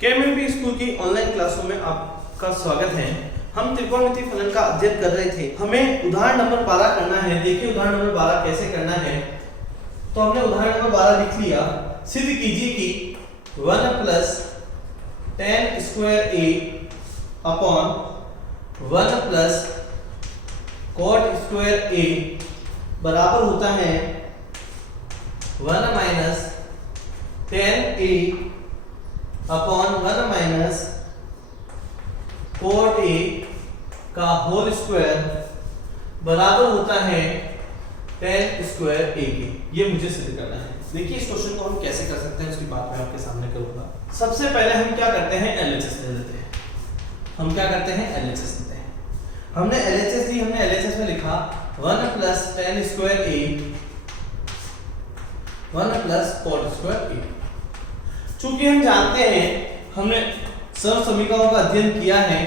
केएमएमपी school की online क्लासों में आपका स्वागत है। हम त्रिकोणमितीय फलन का अध्ययन कर रहे थे। हमें उदाहरण नंबर 12 करना है। देखिए उदाहरण नंबर 12 कैसे करना है। तो हमने उदाहरण नंबर 12 लिख लिया। सिद्ध कीजिए कि 1 plus tan square a upon 1 plus cot square a बराबर होता है 1 minus tan a upon 1 minus cot a का होल स्क्वायर बराबर होता है tan स्क्वायर a के। ये मुझे सिद्ध करना है। देखिए इस क्वेश्चन को हम कैसे कर सकते हैं उसकी बात मैं आपके सामने करूंगा। सबसे पहले हम क्या करते हैं, एलएचएस ले लेते हैं। हम क्या करते हैं, एलएचएस लेते हैं। हमने एलएचएस ली, हमने एलएचएस में लिखा 1 plus tan square a 1 plus cot square a। चूंकि हम जानते हैं, हमने सर्व समीकरणों का अध्ययन किया है,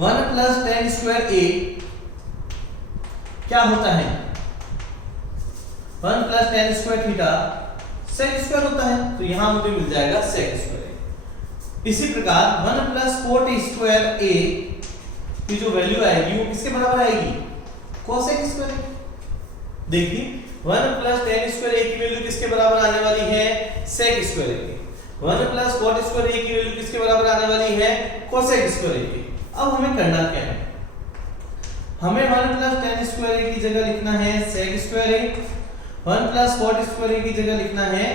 1 प्लस tan स्क्वायर a क्या होता है, 1 plus tan square theta sec square होता है। तो यहां मुझे मिल जाएगा sec स्क्वायर। इसी प्रकार 1 प्लस cot स्क्वायर a की जो वैल्यू आएगी वो किसके बराबर आएगी, cosec स्क्वायर। देखिए 1 प्लस tan स्क्वायर a की वैल्यू किसके बराबर आने वाली है, sec square a। 1 plus cot square a की वैल्यू किसके बराबर आने वाली है, cosec स्क्वायर a की। अब हमें करना क्या है, हमें 1 प्लस tan स्क्वायर a की जगह लिखना है sec square a, 1 plus cot square a की जगह लिखना है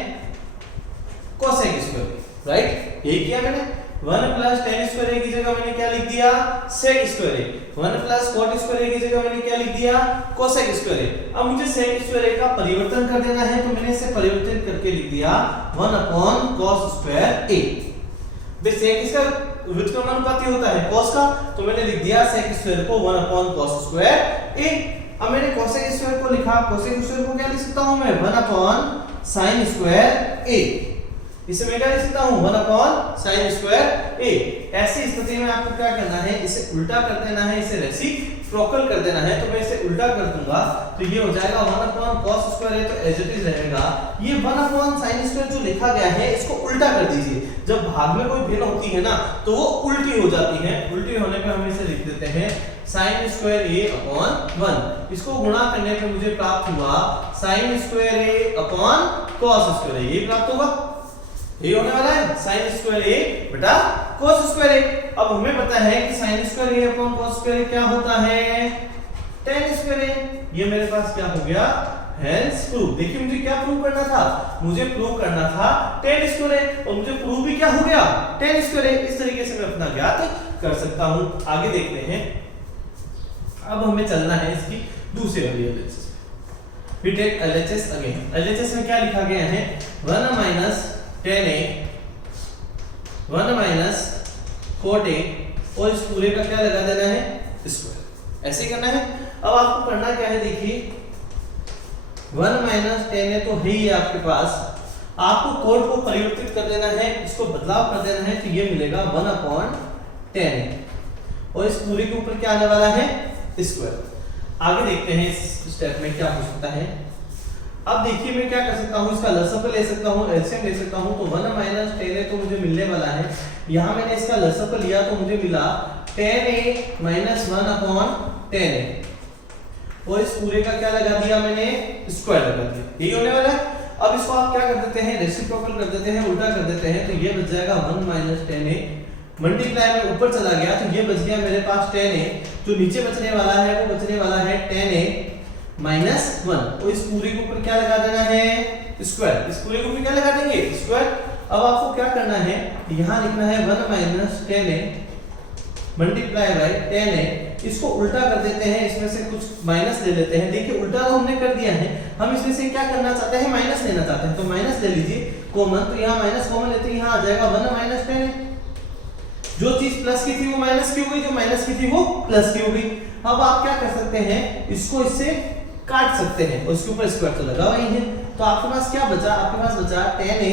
cosec स्क्वायर a। राइट, ये किया मैंने। 1 प्लस tan स्क्वायर a की जगह मैंने क्या लिख दिया, sec square a। 1 plus cot square a की जगह मैंने क्या लिख दिया, cosec स्क्वायर a। अब मुझे sec स्क्वायर a का परिवर्तन कर देना है, तो मैंने इसे परिवर्तित करके लिख दिया 1 अपॉन cos स्क्वायर a। बे sec इसका व्युत्क्रमानुपाती होता है cos का, तो मैंने लिख दिया sec स्क्वायर को 1 अपॉन cos स्क्वायर a। अब मैंने cosec स्क्वायर को लिखा, cosec स्क्वायर को क्या लिख सकता हूं मैं, 1 अपॉन sin स्क्वायर a। इसे मैं क्या लिख सकता हूं, 1 अपॉन sin स्क्वायर a। ऐसी स्थिति में आपको क्या करना है, इसे उल्टा कर देना है, इसे रेसिप्रोकल कर देना है। तो मैं इसे उल्टा कर दूंगा, तो ये हो जाएगा 1 अपॉन cos स्क्वायर a, तो एज इट इज रहेगा। ये 1 अपॉन sin स्क्वायर जो लिखा गया है इसको उल्टा कर दीजिए। जब भाग में कोई भिन्न होती है ना तो वो उल्टी हो जाती है। उल्टी होने पे हम इसे लिख देते हैं sin स्क्वायर a अपॉन 1। इसको गुणा करने पे मुझे प्राप्त हुआ sin square a upon cos square a। ये प्राप्त होगा, ये होने वाला है sin स्क्वायर a बटा cos स्क्वायर a। अब हमें पता है कि sin square a upon cos square a क्या होता है, tan स्क्वायर a। ये मेरे पास क्या हो गया, हेंस प्रूव। देखिए मुझे क्या प्रूव करना था, मुझे प्रूव करना था tan स्क्वायर a, और मुझे प्रूव भी क्या हो गया, tan स्क्वायर a। इस तरीके से मैं अपना ज्ञात कर सकता हूं। आगे देखते हैं। अब हमें चलना है इसकी दूसरी वाली LHS. We take LHS again. LHS में क्या लिखा गया है, 1 minus tan a 1 minus cot a, और इस पूरे का क्या लगा देना है, स्क्वायर। ऐसे करना है। अब आपको करना क्या है, देखिए 1 माइनस tan a तो है ही आपके पास, आपको cot को परिवर्तित कर देना है, इसको बदलाव कर देना है, तो ये मिलेगा 1 अपॉन tan a, और इस पूरे के ऊपर क्या आने वाला है, स्क्वायर। आगे देखते हैं इस स्टेप में क्या हो सकता है। अब देखिए मैं क्या कर सकता हूं, इसका लसअप ले सकता हूं, एलसीएम ले सकता हूं। तो 1 माइनस tan a तो मुझे मिलने वाला है, यहां मैंने इसका लसअप लिया तो मुझे मिला tan a minus 1 upon tan a, और इस पूरे का क्या लगा दिया मैंने, स्क्वायर लगा दिया। यही होने वाला है। अब इसको आप क्या कर देते हैं, रेसिप्रोकल कर देते हैं, उल्टा कर देते हैं। तो ये बच जाएगा 1 माइनस tan a, मल्टीप्लाई में ऊपर चला गया तो ये बच गया मेरे पास tan a। जो नीचे बचने वाला है वो बचने वाला है tan a माइनस 1, और इस पूरे के ऊपर क्या लगा देना है, स्क्वायर। इस पूरे के ऊपर क्या लगा देंगे, स्क्वायर। अब आपको क्या करना है, यहां लिखना है 1 minus tan a multiply by tan a। इसको उल्टा कर देते हैं, इसमें से कुछ माइनस ले लेते हैं। देखिए उल्टा तो हमने कर दिया है, हम इसमें से क्या करना चाहते हैं, माइनस लेना चाहते हैं। तो माइनस ले लीजिए कॉमन, तो यहां माइनस कॉमन लेते हैं, यहां आ जाएगा 1 माइनस tan a। जो चीज प्लस की थी वो माइनस की हो गई, जो माइनस की थी वो प्लस की हो गई। अब आप क्या कर सकते हैं, इसको इससे काट सकते हैं, और इसके ऊपर स्क्वायर तो लगा हुआ ही है। तो आपके पास क्या बचा, आपके पास बचा tan a,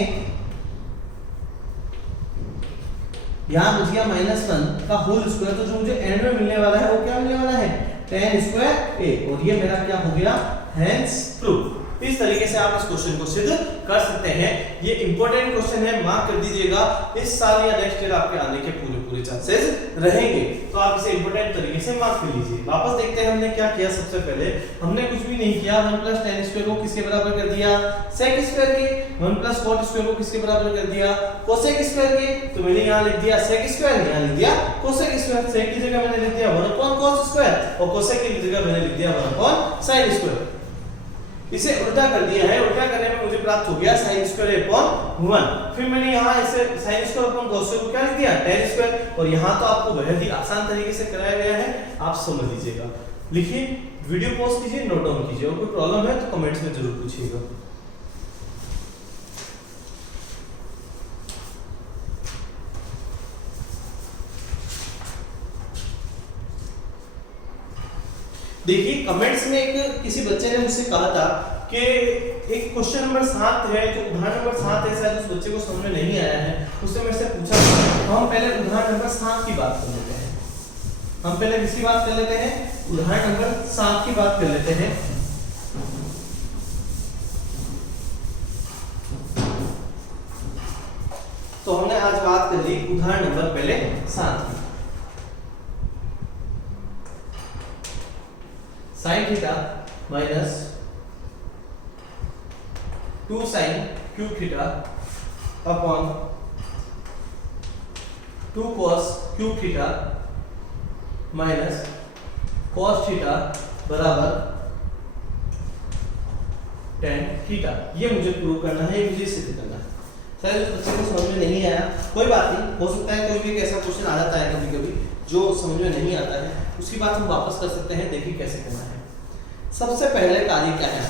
यहां बच गया -1 का होल स्क्वायर। तो जो मुझे एंड में मिलने वाला है वो क्या मिलने वाला है, tan स्क्वायर a, और ये मेरा क्या हो गया, हेंस प्रूफ। इस तरीके से आप इस क्वेश्चन को सिद्ध कर सकते हैं। ये इंपॉर्टेंट क्वेश्चन है, मार्क कर दीजिएगा। इस साल या नेक्स्ट ईयर आपके आने के पूरे चांसेस रहेंगे, तो आप इसे इंपॉर्टेंट तरीके से मार्क कर लीजिए। वापस देखते हैं हमने क्या किया। सबसे पहले हमने कुछ भी नहीं किया, 1 + tan स्क्वायर को किसके बराबर कर दिया, sec स्क्वायर के। 1 + cot स्क्वायर को किसके बराबर कर दिया, cosec स्क्वायर के। तो मैंने यहां लिख दिया sec स्क्वायर, यहां लिख दिया cosec स्क्वायर। sec की जगह मैंने लिख दिया 1/cos स्क्वायर और cosec की जगह मैंने लिख दिया 1/sin स्क्वायर। इसे उल्टा कर दिया है, उल्टा करने में मुझे प्राप्त हो गया sin स्क्वायर अपॉन 1। फिर मैंने यहाँ इसे sin square upon cos square को क्या लिख दिया, tan स्क्वायर। और यहाँ तो आपको बेहद ही आसान तरीके से कराया गया है, आप समझ लीजिएगा। लिखिए, वीडियो पॉज कीजिए, नोट डाउन कीजिए, और कोई प्रॉब्लम है तो कमेंट्स में जरूर पूछिएगा। देखिए, कमेंट्स में एक किसी बच्चे ने मुझसे कहा था कि एक क्वेश्चन नंबर 7 है, जो उदाहरण नंबर 7 है, शायद उस बच्चे को समझ में नहीं आया है। उसने मेरे से पूछा तो हम पहले उदाहरण नंबर 7 की बात कर लेते हैं। हम पहले किसकी बात कर लेते हैं, उदाहरण नंबर 7 की बात कर लेते हैं। तो हमने आज बात कर ली उदाहरण नंबर पहले 7 की। sin theta minus 2 sin cube theta upon 2 cos cube theta minus cos theta बराबर tan थीटा। ये मुझे प्रूव करना है, ये मुझे सिद्ध करना है। शायद उस बच्चे को समझ में नहीं आया, कोई बात नहीं, हो सकता है कोई भी ऐसा क्वेश्चन आ जाता है कभी कभी जो समझ में नहीं आता है, उसकी बात हम वापस कर सकते हैं। देखिए कैसे करना है। सबसे पहले कार्य क्या है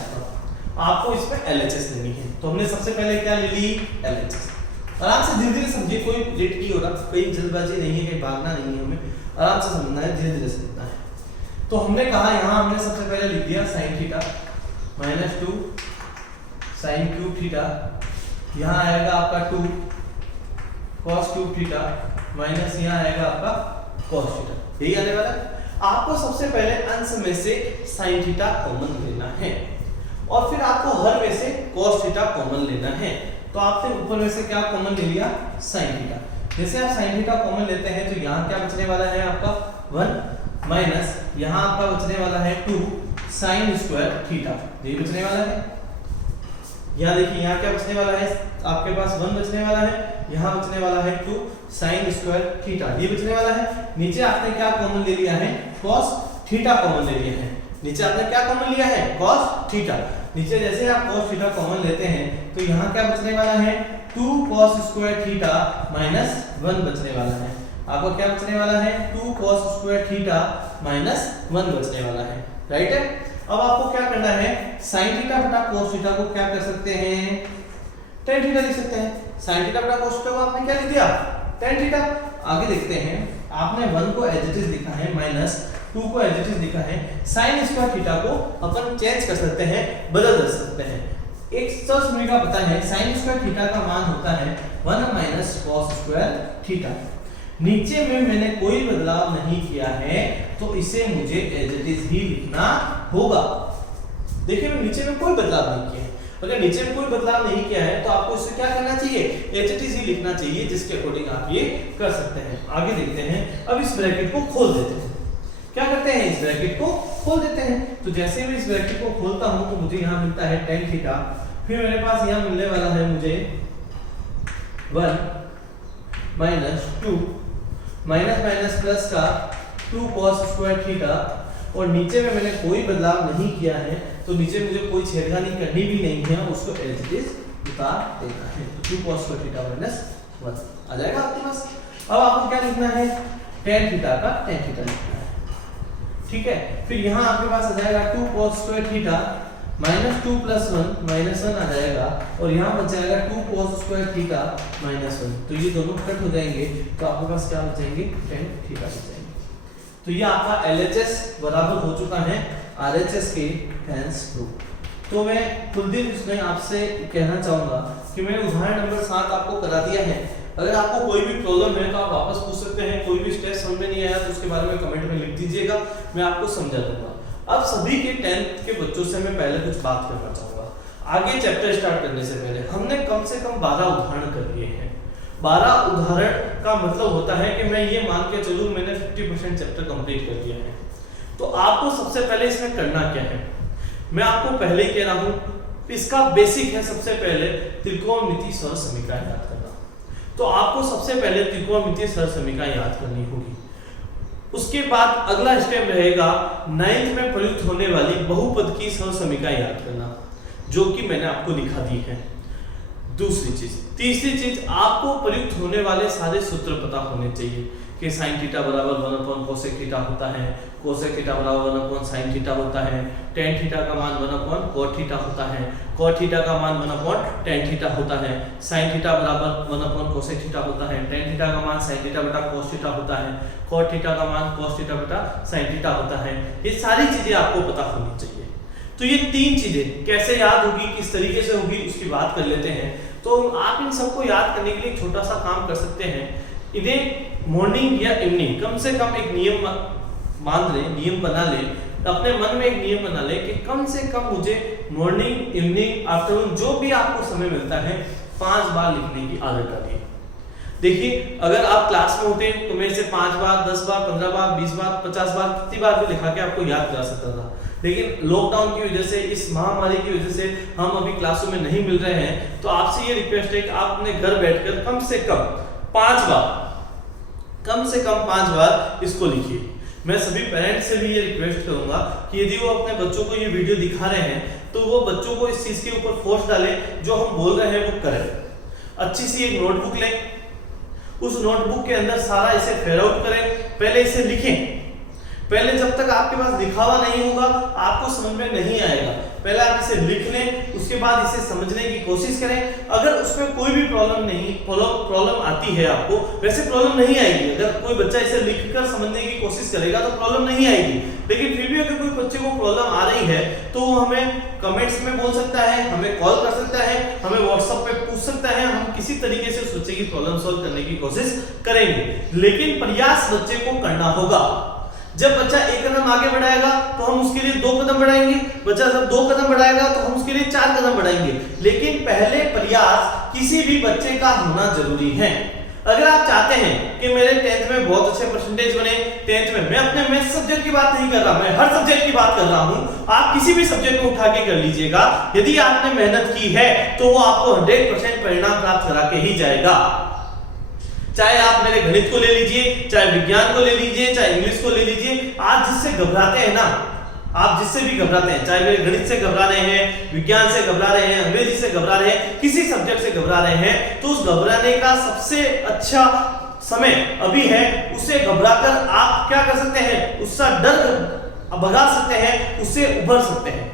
आपको इसमें LHS लेनी है। तो हमने सबसे पहले क्या ले ली, LHS। आराम से धीरे धीरे समझिए, कोई लेट नहीं हो रहा, कोई जल्दबाजी नहीं है, कहीं भागना नहीं है, हमें आराम से समझना है, धीरे धीरे समझना है। तो हमने कहा यहाँ हमने सबसे पहले लिख दिया sin theta minus 2 sin cube theta, यहाँ आएगा आपका 2 cos क्यूब थीटा माइनस यहाँ आएगा आपका cos थीटा। यही आने वाला है। आपको सबसे पहले अंश में से sin थीटा कॉमन लेना है और फिर आपको हर में से cos थीटा कॉमन लेना है। तो आपने ऊपर में से क्या कॉमन ले लिया, sin थीटा। जैसे आप sin थीटा कॉमन लेते हैं तो यहाँ क्या बचने वाला है आपका 1 माइनस यहाँ आपका बचने वाला है 2 sin स्क्वायर थीटा। ये बचने वाला है। यहाँ देखिए, यहाँ क्या बचने वाला है, आपके पास 1 बचने वाला है, यहाँ बचने वाला है 2 sin स्क्वायर थीटा। ये बचने वाला है। नीचे आपने क्या कॉमन ले लिया है, cos थीटा कॉमन ले लिया है। नीचे आपने क्या कॉमन लिया है, cos थीटा। नीचे जैसे आप cos थीटा कॉमन लेते हैं तो यहाँ क्या बचने वाला है, 2 cos स्क्वायर थीटा माइनस 1 बचने वाला है। आपको क्या बचने वाला है, 2 cos स्क्वायर थीटा माइनस 1 बचने वाला है। राइट है। अब आपको क्या करना है, sin थीटा बटा cos थीटा को क्या कर सकते हैं, tan थीटा लिख सकते हैं। sin थीटा बटा cos थीटा को आपने क्या लिख दिया, tan थीटा। आगे देखते हैं, आपने 1 को एज इट इज लिखा है माइनस 2 को एज इट इज लिखा है। sin स्क्वायर थीटा को अपन चेंज कर सकते हैं, बदल कर सकते हैं। एक सर्च मुझे का पता है sin स्क्वायर थीटा का मान होता है 1 माइनस cos स्क्वायर थीटा। नीचे में मैंने कोई बदलाव नहीं किया है तो इसे मुझे एज इट इज ही लिखना होगा। देखिए, मैं नीचे में कोई बदलाव नहीं किया है। अगर नीचे में कोई बदलाव नहीं किया है तो आपको इसे क्या करना चाहिए, एच इट इज ही लिखना चाहिए, जिसके अकॉर्डिंग आप ये कर सकते हैं। आगे देखते हैं। अब इस ब्रैकेट को खोल देते हैं। क्या करते हैं, इस ब्रैकेट को खोल देते हैं। तो जैसे मैं इस ब्रैकेट को खोलता हूं तो मुझे यहाँ मिलता है tan थीटा। फिर मेरे पास यहाँ मिलने वाला है मुझे 1 माइनस 2 माइनस माइनस प्लस का 2 cos स्क्वायर थीटा। और नीचे में मैंने कोई बदलाव नहीं किया है तो नीचे मुझे कोई छेड़खानी करनी भी नहीं है, उसको एज इट इज उतार देना है। तो 2 cos स्क्वायर थीटा माइनस 1 आ जाएगा आपके पास। अब आपको क्या लिखना है, tan थीटा का tan थीटा लिखना है। ठीक है। फिर यहाँ आपके पास आ जाएगा 2 cos square theta minus 2 plus 1 minus 1 आ जाएगा और यहाँ बच जाएगा 2 cos स्क्वायर थीटा माइनस 1। तो ये दोनों कट हो जाएंगे तो आपके पास क्या बच जाएंगे, tan थीटा बच जाएंगे। तो ये आपका LHS बराबर हो चुका है RHS के हैंस प्रूफ। तो मैं कुलदीप इसमें आपसे कहना चाहूंगा कि मैंने उदाहरण नंबर 7 आपको करा दिया है। अगर आपको कोई भी प्रॉब्लम है तो आप वापस पूछ सकते हैं। कोई भी स्टेप समझ में नहीं आया तो उसके बारे में कमेंट में लिख दीजिएगा, मैं आपको समझा दूंगा। अब सभी के 10th के बच्चों से मैं पहले कुछ बात करना चाहूंगा। आगे चैप्टर स्टार्ट करने से पहले हमने कम से कम 12 उदाहरण कर लिए हैं। 12 उदाहरण का मतलब होता है कि मैं ये मान के चलूं मैंने 50% चैप्टर कंप्लीट कर दिया है। तो आपको सबसे पहले इसमें करना क्या है, मैं आपको पहले ही कह रहा हूं, इसका बेसिक है सबसे पहले त्रिकोणमितीय सरल समीकरण याद करना। तो आपको सबसे पहले त्रिकोणमितीय सरल समीकरण याद करनी होगी। उसके बाद अगला स्टेप रहेगा 9th में प्रयुक्त होने वाली बहुपद की सरल समीकरण याद करना, जो कि मैंने आपको लिखा दी है। दूसरी चीज, तीसरी चीज, आपको प्रयुक्त होने वाले सारे सूत्र पता होने चाहिए कि sin थीटा बराबर 1 cosec थीटा होता है, cosec थीटा बराबर 1 sin थीटा होता है, tan थीटा का मान 1 cot थीटा होता है, cot थीटा का मान 1 tan थीटा होता है, sin थीटा बराबर 1 cosec थीटा होता है, tan थीटा का मान sin थीटा बटा cos थीटा होता है, cot थीटा का मान cos थीटा बटा sin थीटा होता है। ये सारी चीजें आपको पता होनी चाहिए। तो ये तीन चीजें कैसे याद होगी, किस तरीके से होगी, उसकी बात कर लेते हैं। तो आप इन सबको याद करने के लिए एक छोटा सा काम कर सकते हैं, इन्हें मॉर्निंग या इवनिंग कम से कम एक नियम मान ले, नियम बना ले, अपने मन में एक नियम बना ले कि कम से कम मुझे मॉर्निंग, इवनिंग, आफ्टरनून जो भी आपको समय मिलता है 5 बार लिखने की आदत डालिए। देखिए अगर आप क्लास में होते तो मैं इसे 5 बार, 10 बार, 15 बार, 20 बार, 50 बार, कितनी बार भी लिखा के आपको याद करा सकता था। लेकिन लॉकडाउन की वजह से, इस महामारी की वजह से हम अभी क्लासों में नहीं मिल रहे हैं। तो आपसे ये रिक्वेस्ट है कि आप अपने घर बैठकर कम से कम 5 बार इसको लिखिए। मैं सभी पेरेंट्स से भी ये रिक्वेस्ट करूंगा कि यदि वो अपने बच्चों को ये वीडियो दिखा रहे हैं तो वो बच्चों को इस चीज के ऊपर फोर्स डालें, जो हम बोल रहे हैं वो करें। अच्छी सी एक नोटबुक लें, उस नोटबुक के अंदर सारा इसे फेयर आउट करें, पहले इसे लिखें। पहले जब तक आपके पास लिखा हुआ नहीं होगा आपको समझ में नहीं आएगा। पहले आप इसे लिख लें, उसके बाद इसे समझने की कोशिश करें। अगर उसमें कोई भी प्रॉब्लम आती है आपको, वैसे प्रॉब्लम नहीं आएगी, अगर कोई बच्चा इसे लिखकर समझने की कोशिश करेगा तो प्रॉब्लम नहीं आएगी। लेकिन फिर भी अगर कोई बच्चे को प्रॉब्लम आ रही है तो वो हमें कमेंट्स में बोल सकता है, हमें कॉल कर सकता है, हमें व्हाट्सएप पे पूछ सकता है। हम किसी तरीके से उस बच्चे की प्रॉब्लम सॉल्व करने की कोशिश करेंगे, लेकिन प्रयास बच्चे को करना होगा। जब बच्चा 1 कदम आगे बढ़ाएगा तो हम उसके लिए 2 कदम बढ़ाएंगे, बच्चा जब 2 कदम बढ़ाएगा तो हम उसके लिए 4 कदम बढ़ाएंगे। लेकिन पहले प्रयास किसी भी बच्चे का होना जरूरी है। अगर आप चाहते हैं कि मेरे 10th में बहुत अच्छे परसेंटेज बने, 10th में, मैं अपने मैथ्स सब्जेक्ट की बात नहीं कर रहा, मैं हर सब्जेक्ट की बात कर रहा हूं, आप किसी भी सब्जेक्ट को उठा के कर लीजिएगा। यदि आपने मेहनत की है तो वो आपको 100% परिणाम प्राप्त करा के ही जाएगा। चाहे आप मेरे गणित को ले लीजिए, चाहे विज्ञान को ले लीजिए, चाहे इंग्लिश को ले लीजिए। आज जिससे घबराते हैं ना, आप जिससे भी घबराते हैं, चाहे मेरे गणित से घबरा रहे हैं, विज्ञान से घबरा रहे हैं, अंग्रेजी से घबरा रहे हैं, किसी सब्जेक्ट से घबरा रहे हैं, तो उस घबराने का सबसे अच्छा समय अभी है। उससे घबराकर आप क्या कर सकते हैं, उसका डर भगा सकते हैं, उससे उभर सकते हैं।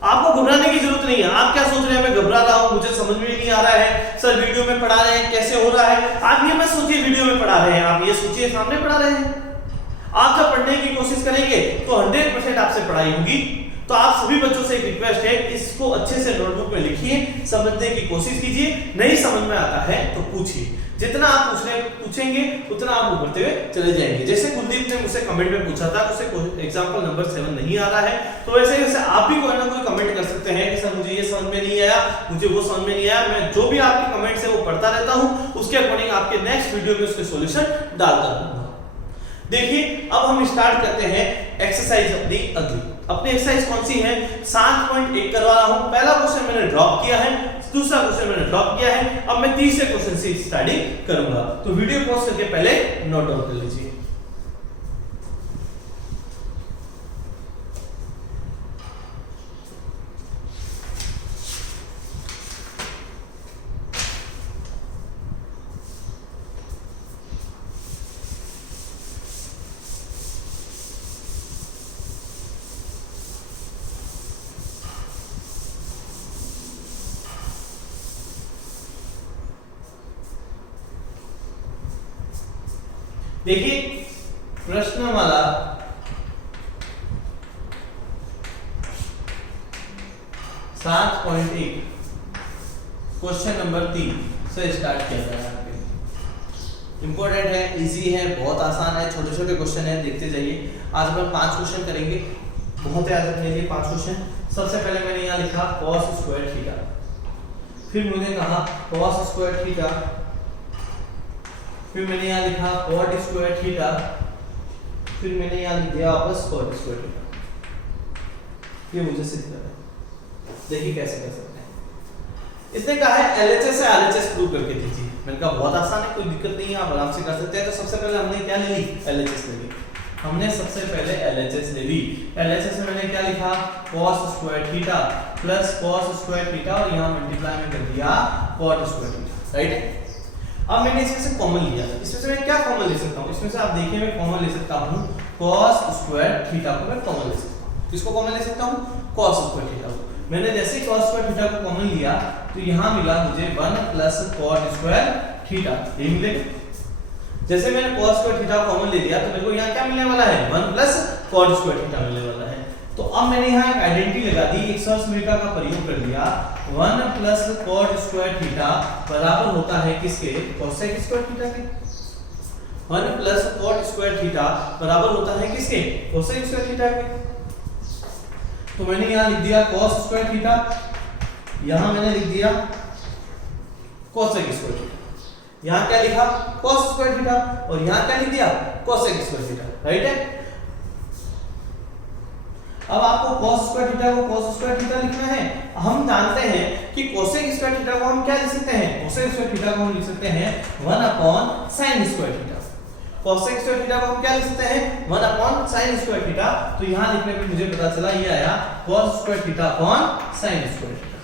आपको घबराने की जरूरत नहीं है। आप क्या सोच रहे हैं, मैं घबरा रहा हूं, मुझे समझ में नहीं आ रहा है, सर वीडियो में पढ़ा रहे हैं, कैसे हो रहा है। आप ये मत सोचिए वीडियो में पढ़ा रहे हैं, आप ये सोचिए सामने पढ़ा रहे हैं। आप जब पढ़ने की कोशिश करेंगे तो 100% आपसे पढ़ाई होगी। तो आप सभी बच्चों से एक रिक्वेस्ट है, इसको अच्छे से नोटबुक में लिखिए, समझने की कोशिश कीजिए। नहीं समझ में आता है तो पूछिए, जितना आप पूछेंगे उतना आप उभरते हुए चले जाएंगे। जैसे कुलदीप ने मुझसे कमेंट में पूछा था, उसे एग्जांपल नंबर 7 नहीं आ रहा है, तो वैसे आप भी कोई ना कोई कमेंट कर सकते हैं कि सर मुझे ये समझ में नहीं आया, मुझे वो समझ में नहीं आया। मैं जो भी आपके कमेंट्स है वो पढ़ता रहता हूं, उसके अकॉर्डिंग आपके नेक्स्ट वीडियो में उसके सॉल्यूशन डालता रहूंगा। देखिए अब हम स्टार्ट करते हैं एक्सरसाइज अपनी अगली। अपनी एक्सरसाइज कौन सी है, 7.1 करवा रहा हूं। पहला क्वेश्चन मैंने ड्रॉप किया है, दूसरा क्वेश्चन मैंने ड्रॉप किया है। अब मैं तीसरे क्वेश्चन से स्टडी करूंगा, तो वीडियो पॉज करके पहले नोट डाउन कर लीजिए। देखिए प्रश्नमाला 7.1 क्वेश्चन नंबर 3 से स्टार्ट किया गया है। इंपॉर्टेंट है, इजी है, बहुत आसान है, छोटे छोटे क्वेश्चन है, देखते जाइए। आज हम 5 क्वेश्चन करेंगे, बहुत है आज अपने लिए 5 क्वेश्चन। सबसे पहले मैंने यहाँ लिखा cos स्क्वायर थीटा, फिर मैंने कहा cos स्क्वायर थीटा, फिर मैंने यहाँ लिखा cot स्क्वायर थीटा, फिर मैंने यहाँ लिख दिया वापस cot स्क्वायर थीटा। ये मुझे सिद्ध करना है, देखिए कैसे कर सकते हैं। इसने कहा है LHS से RHS प्रूव करके दीजिए। मैंने कहा बहुत आसान है, कोई दिक्कत नहीं है, आप आराम से कर सकते हैं। तो सबसे पहले हमने क्या ले ली, LHS ले ली। हमने सबसे पहले LHS ले ली। LHS में मैंने क्या लिखा, cos square theta plus cos square theta और यहाँ मल्टीप्लाई में कर दिया cot स्क्वायर थीटा, राइट है। अब मैंने इसमें से कॉमन लिया, इसमें से मैं क्या कॉमन ले सकता हूँ, इसमें से आप देखिए मैं कॉमन ले सकता हूँ cos स्क्वायर थीटा को मैं कॉमन ले सकता हूँ। किसको कॉमन ले सकता हूँ, cos स्क्वायर थीटा को। मैंने जैसे ही cos स्क्वायर थीटा को कॉमन लिया तो यहाँ मिला मुझे 1 प्लस cot स्क्वायर थीटा, ये मिलेगा। जैसे मैंने cos स्क्वायर थीटा कॉमन ले लिया तो मेरे को यहाँ क्या मिलने वाला है, 1 प्लस cot स्क्वायर थीटा मिलने वाला है। तो अब मैंने यहाँ एक आइडेंटिटी लगा दी, एक सर्च समीकरण का प्रयोग कर लिया। 1 प्लस cot स्क्वायर थीटा बराबर होता है किसके, cosec स्क्वायर थीटा के। 1 प्लस cot स्क्वायर थीटा बराबर होता है किसके, cosec स्क्वायर थीटा के। तो मैंने यहाँ लिख दिया cos स्क्वायर थीटा, यहाँ मैंने लिख दिया cosec स्क्वायर थीटा। यहाँ क्या लिखा, cos स्क्वायर थीटा, और यहाँ क्या लिख दिया, cosec स्क्वायर थीटा, राइट है। अब आपको cos स्क्वायर थीटा को cos स्क्वायर थीटा लिखना है। हम जानते हैं कि cosec स्क्वायर थीटा को हम क्या लिख सकते हैं, cosec स्क्वायर थीटा को हम लिख सकते हैं 1 upon sin square theta. cosec square theta को हम क्या लिख सकते हैं, 1 अपॉन sin स्क्वायर थीटा। तो यहाँ लिखने पे मुझे पता चला ये आया cos square theta upon sin square theta.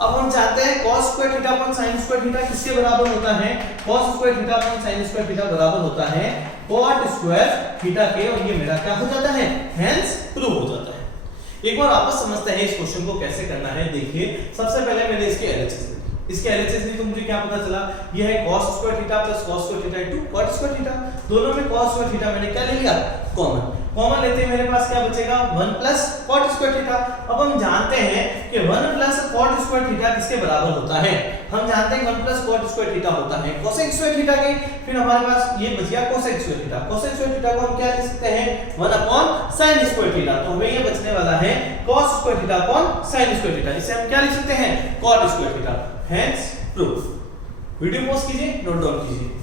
अब हम जानते हैं cos square theta upon sin square theta किसके बराबर होता है, cos square theta upon sin square theta बराबर होता है cot स्क्वायर थीटा के, और ये मेरा क्या हो जाता है, हेंस प्रूव हो जाता है। एक बार वापस समझते हैं इस क्वेश्चन को कैसे करना है। देखिए सबसे पहले मैंने इसके LHS ली, इसके LHS ली तो मुझे क्या पता चला, ये है cos square theta plus cos square theta into cot square theta. दोनों में cos स्क्वायर थीटा मैंने क्या ले लिया, कॉमन। कॉमन लेते हैं मेरे पास क्या बचेगा, 1 प्लस cot स्क्वायर थीटा। अब हम जानते हैं कि 1 प्लस cot स्क्वायर थीटा किसके बराबर होता है, हम जानते हैं 1 प्लस cot स्क्वायर थीटा होता है cosec स्क्वायर थीटा के। फिर हमारे पास ये बच गया cosec square theta. cosec square theta को हम क्या लिख सकते हैं, 1 अपॉन sin स्क्वायर थीटा। तो हमें ये बचने वाला है cos square theta upon sin square theta. इसे हम क्या लिख सकते हैं, cot square theta, hence proof. Video pause कीजिए, नोट डाउन कीजिए।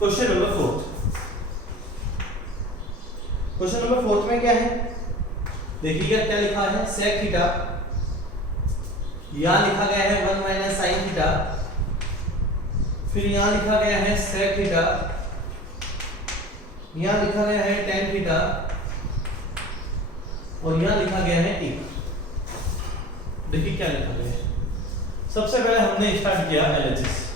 क्वेश्चन नंबर 4, क्वेश्चन नंबर 4 में क्या है, देखिएगा क्या लिखा है, sec थीटा, यहां लिखा गया है 1 माइनस sin थीटा, फिर यहां लिखा गया है sec थीटा, यहां लिखा गया है tan थीटा, और यहां लिखा गया है t। देखिए क्या लिखा गया है। सबसे पहले हमने स्टार्ट किया LHS।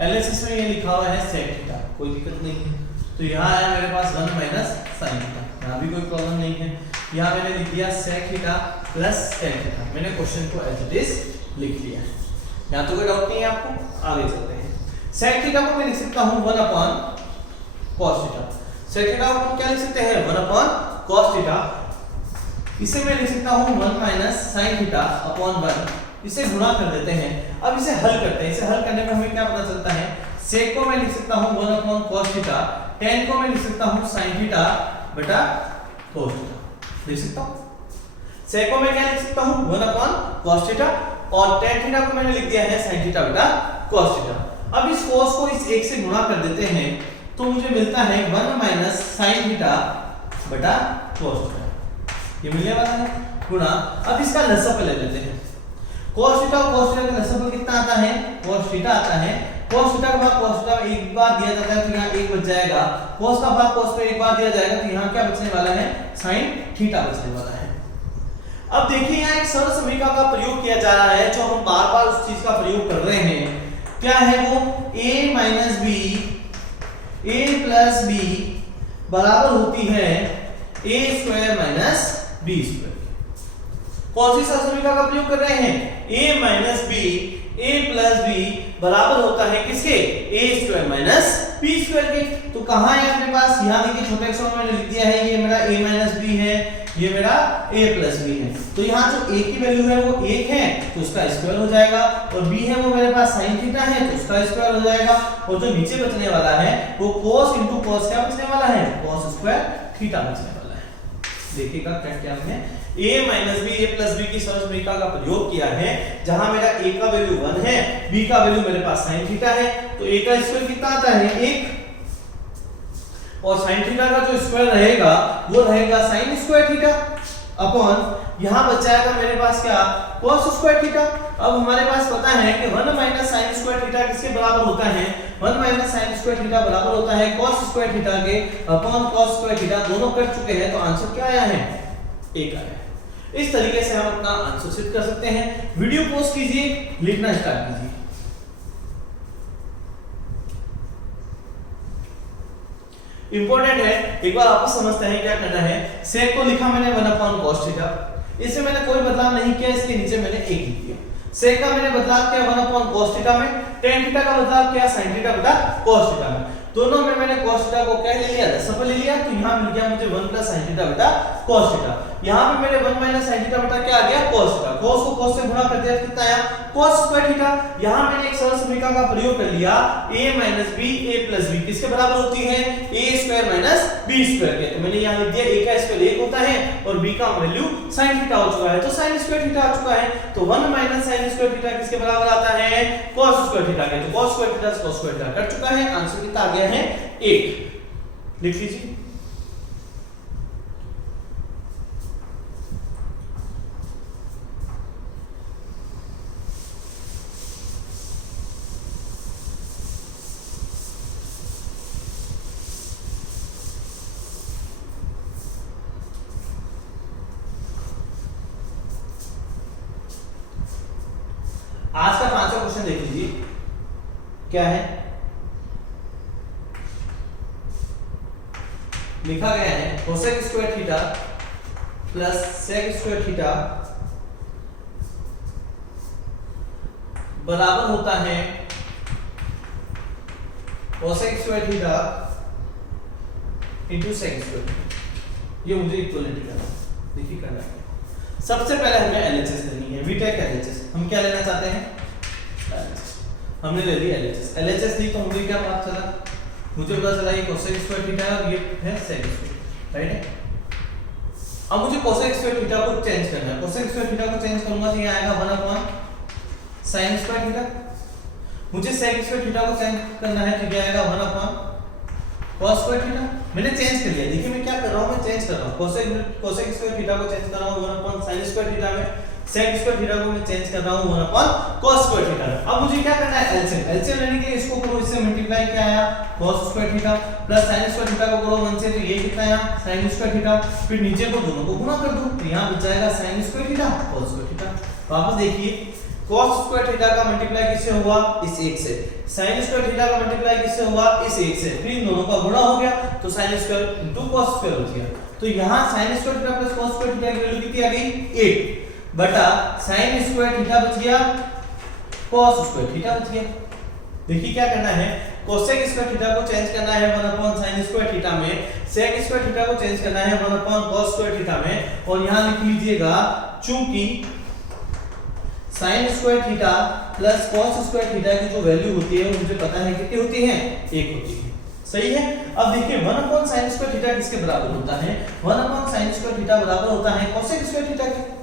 LHS में ये लिखा हुआ है sec थीटा, कोई दिक्कत नहीं है। तो यहाँ आया मेरे पास 1 माइनस sin थीटा, यहाँ भी कोई प्रॉब्लम नहीं है। यहाँ मैंने लिख दिया sec theta plus tan theta, मैंने क्वेश्चन को एज इट इज लिख लिया है। यहाँ तो कोई डाउट नहीं है आपको, आगे चलते हैं। sec थीटा को मैं लिख सकता हूँ 1 upon cos theta. sec theta को हम क्या लिख सकते हैं, 1 अपॉन cos थीटा। इसे मैं लिख सकता हूँ 1 माइनस sin थीटा अपॉन 1। इसे गुणा कर देते हैं। अब इसे हल करते हैं। इसे हल करने में हमें क्या पता चलता है, sec को मैं लिख सकता हूँ 1 अपॉन cos थीटा, tan को मैं लिख सकता हूँ sin थीटा बटा cos थीटा। लिख सकता हूँ sec को मैं क्या लिख सकता हूँ 1 अपॉन cos थीटा, और tan थीटा को मैंने लिख दिया है sin थीटा बटा cos थीटा। अब इस cos को इस एक से गुणा कर देते हैं तो मुझे मिलता है 1 माइनस sin थीटा बटा cos थीटा, ये मिलने वाला है गुणा। अब इसका लसागु ले लेते हैं। cos थीटा और cos थीटा का लसागु कितना आता है, cos थीटा आता है। cos थीटा का भाग cos थीटा एक बार दिया जाता है तो यहाँ 1 बच जाएगा, cos का भाग cos पे एक बार दिया जाएगा तो यहाँ क्या बचने वाला है, sin थीटा बचने वाला है। अब देखिए यहाँ एक सरल समीकरण का प्रयोग किया जा रहा है, जो हम बार-बार उस चीज का प्रयोग कर रहे हैं। क्या है वो, a minus b a plus b बराबर होती है a square minus b square. कौन सी सरल समीकरण का प्रयोग कर रहे हैं, a minus b a plus b बराबर होता है किसके, a square minus B square के। तो कहां है अपने पास, यहां देखिए छोटे अक्षरों में मैंने लिख दिया है, ये मेरा a माइनस बी है, ये मेरा a प्लस बी है। तो यहाँ जो a की वैल्यू है वो 1 है तो उसका स्क्वायर हो जाएगा, और b है वो मेरे पास sin थीटा है तो उसका स्क्वायर हो जाएगा, और जो नीचे बचने वाला है वो cos into cos क्या बचने वाला है, cos स्क्वायर थीटा बचने वाला है। देखिएगा क्या हमने a minus B a plus B की सरलरेखा का प्रयोग किया है, जहां मेरा a का वैल्यू 1 है, b का वैल्यू मेरे पास sin थीटा है, तो a का स्क्वायर कितना आता है 1, और sin थीटा का जो स्क्वायर रहेगा वो रहेगा sin स्क्वायर थीटा अपॉन यहां बच जाएगा मेरे पास क्या, cos स्क्वायर थीटा। अब हमारे पास पता है कि 1 माइनस sin स्क्वायर थीटा किसके बराबर होता है, 1 माइनस sin स्क्वायर थीटा बराबर होता है cos स्क्वायर थीटा के अपॉन cos स्क्वायर थीटा। दोनों कट चुके हैं तो आंसर क्या आया है, 1 आया है। इस तरीके से हम अपना आंसर सिद्ध कर सकते हैं। वीडियो पॉज कीजिए, लिखना स्टार्ट कीजिए। इंपॉर्टेंट है, एक बार आपको समझते हैं क्या करना है। sec को लिखा मैंने 1 अपॉन cos थीटा, इसमें मैंने कोई बदलाव नहीं किया, इसके नीचे मैंने 1 लिख दिया। sec का मैंने बदलाव किया 1 अपॉन cos थीटा में, tan थीटा का बदलाव किया sin थीटा बटा cos थीटा में। दोनों में मैंने cos थीटा को क्या ले लिया, दशमलव ले लिया, तो यहां मिल गया मुझे 1 प्लस sin थीटा बटा cos थीटा। यहां पे मेरे 1 माइनस sin थीटा बटा क्या आ गया, cos थीटा। cos को cos से गुणा कर दिया, कितना आया, cos स्क्वायर थीटा। यहां मैंने एक सरल समीकरण का प्रयोग कर लिया, a minus b a plus b किसके बराबर होती है, a square minus b square के। तो मैंने यहां लिख दिया a का स्क्वायर 1 होता है और b का वैल्यू sin थीटा हो चुका है, तो sin स्क्वायर थीटा आ चुका है। तो 1 माइनस sin स्क्वायर थीटा किसके बराबर आता है, cos स्क्वायर थीटा के। तो cos स्क्वायर थीटा से cos स्क्वायर थीटा कट चुका है, आंसर कितना आ गया है 1। लिख लीजिए। आज का 5वां क्वेश्चन देख लीजिए, क्या है, लिखा गया है cosec square theta plus sec square theta बराबर होता है cosec square theta into sec square theta. ये मुझे इक्वलिटी करना है, देखिए करना है। सबसे पहले हमें LHS लेनी है, बीटेक LHS। हम क्या लेना चाहते हैं, LHS। हमने ले ली LHS। LHS ली तो मुझे क्या पता चला, मुझे पता चला ये cosec स्क्वायर थीटा है और ये है sec स्क्वायर, राइट है। अब मुझे cosec स्क्वायर थीटा को चेंज करना है। cosec स्क्वायर थीटा को चेंज करूंगा तो ये आएगा 1 अपॉन sin स्क्वायर थीटा। मुझे sec स्क्वायर थीटा को चेंज करना है तो ये आएगा 1 अपॉन cos स्क्वायर थीटा। मैंने चेंज कर लिया, देखिए मैं क्या कर रहा हूं, मैं चेंज कर रहा हूं। cosec स्क्वायर थीटा को चेंज कर रहा हूं 1 अपॉन sin स्क्वायर थीटा में, sec स्क्वायर थीटा को मैं चेंज कर रहा हूं 1 अपॉन cos स्क्वायर थीटा में। अब मुझे क्या करना है, LCM। LCM लेने के लिए इसको करो, इससे मल्टीप्लाई क्या आया, cos square theta plus sin square theta को करो 1 से, तो ये कितना आया sin स्क्वायर थीटा। फिर नीचे को दोनों को गुणा कर दो, तो यहां बच जाएगा sin square theta cos square theta. वापस देखिए, cos स्क्वायर थीटा का मल्टीप्लाई किससे हुआ, इस 1 से। sin स्क्वायर थीटा का मल्टीप्लाई किससे हुआ, इस 1 से। फिर इन दोनों का गुणा हो गया तो sin square into cos square हो गया। तो यहां sin square theta plus cos square theta की वैल्यू कितनी आ गई, 1 बटा sin स्क्वायर थीटा बच गया, cos स्क्वायर थीटा बच गया। देखिए क्या करना है, cosec स्क्वायर थीटा को चेंज करना है 1 अपॉन sin स्क्वायर थीटा में, sec स्क्वायर थीटा को चेंज करना है 1 अपॉन cos स्क्वायर थीटा में, और यहां लिख लीजिएगा चूंकि sin square theta plus cos square theta की जो वैल्यू होती है वो मुझे पता है कितनी होती है, 1 होती है। सही है। अब देखिए 1 अपॉन sin स्क्वायर थीटा किसके बराबर होता है, 1 अपॉन sin स्क्वायर थीटा बराबर होता है cosec स्क्वायर थीटा के,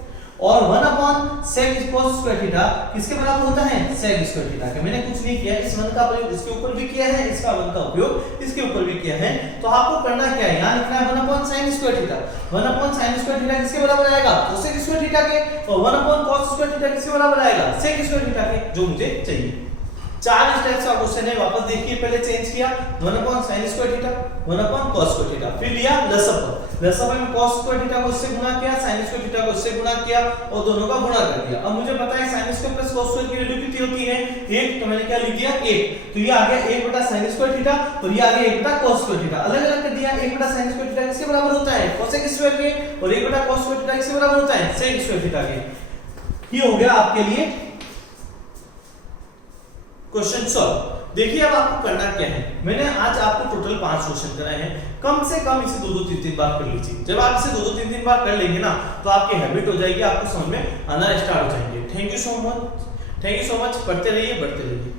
और 1 upon sec cos square theta किसके बराबर होता है, sec स्क्वायर थीटा के। मैंने कुछ नहीं किया, इस 1 का प्रयोग इसके ऊपर भी किया है, इसका 1 का उपयोग इसके ऊपर भी किया है। तो आपको करना क्या है, यहां लिखना है 1 upon sin square theta. 1 upon sin square theta किसके बराबर आएगा, cosec स्क्वायर थीटा के, और 1 अपॉन cos स्क्वायर थीटा किसके बराबर आएगा, sec स्क्वायर थीटा के, जो मुझे चाहिए। 4 स्टेप्स का क्वेश्चन है, वापस देखिए। पहले चेंज किया 1 upon sin square theta, 1 upon cos square theta, फिर लिया लसअप। लसअप में cos स्क्वायर थीटा को इससे गुणा किया, sin स्क्वायर थीटा को इससे गुणा किया, और दोनों का गुणा कर दिया। अब मुझे पता है sin square plus cos square की वैल्यू कितनी होती है, 1, तो मैंने क्या लिख दिया 1। तो ये आ गया 1 बटा sin स्क्वायर थीटा, और ये आ गया 1 बटा cos स्क्वायर थीटा। अलग-अलग कर दिया। 1 बटा sin स्क्वायर थीटा किसके बराबर होता है, cosec स्क्वायर के, और 1 बटा cos स्क्वायर थीटा किसके बराबर होता है, sec स्क्वायर थीटा के। ये हो गया आपके लिए क्वेश्चन सॉल्व। देखिए अब आपको करना क्या है, मैंने आज आपको टोटल 5 क्वेश्चन कराए हैं, कम से कम इसे 2-2 3-3 बार कर लीजिए। जब आप इसे 2-2 3-3 बार कर लेंगे ना तो आपकी हैबिट हो जाएगी, आपको समझ में आना स्टार्ट हो जाएंगे। थैंक यू सो मच, पढ़ते रहिए, बढ़ते रहिए।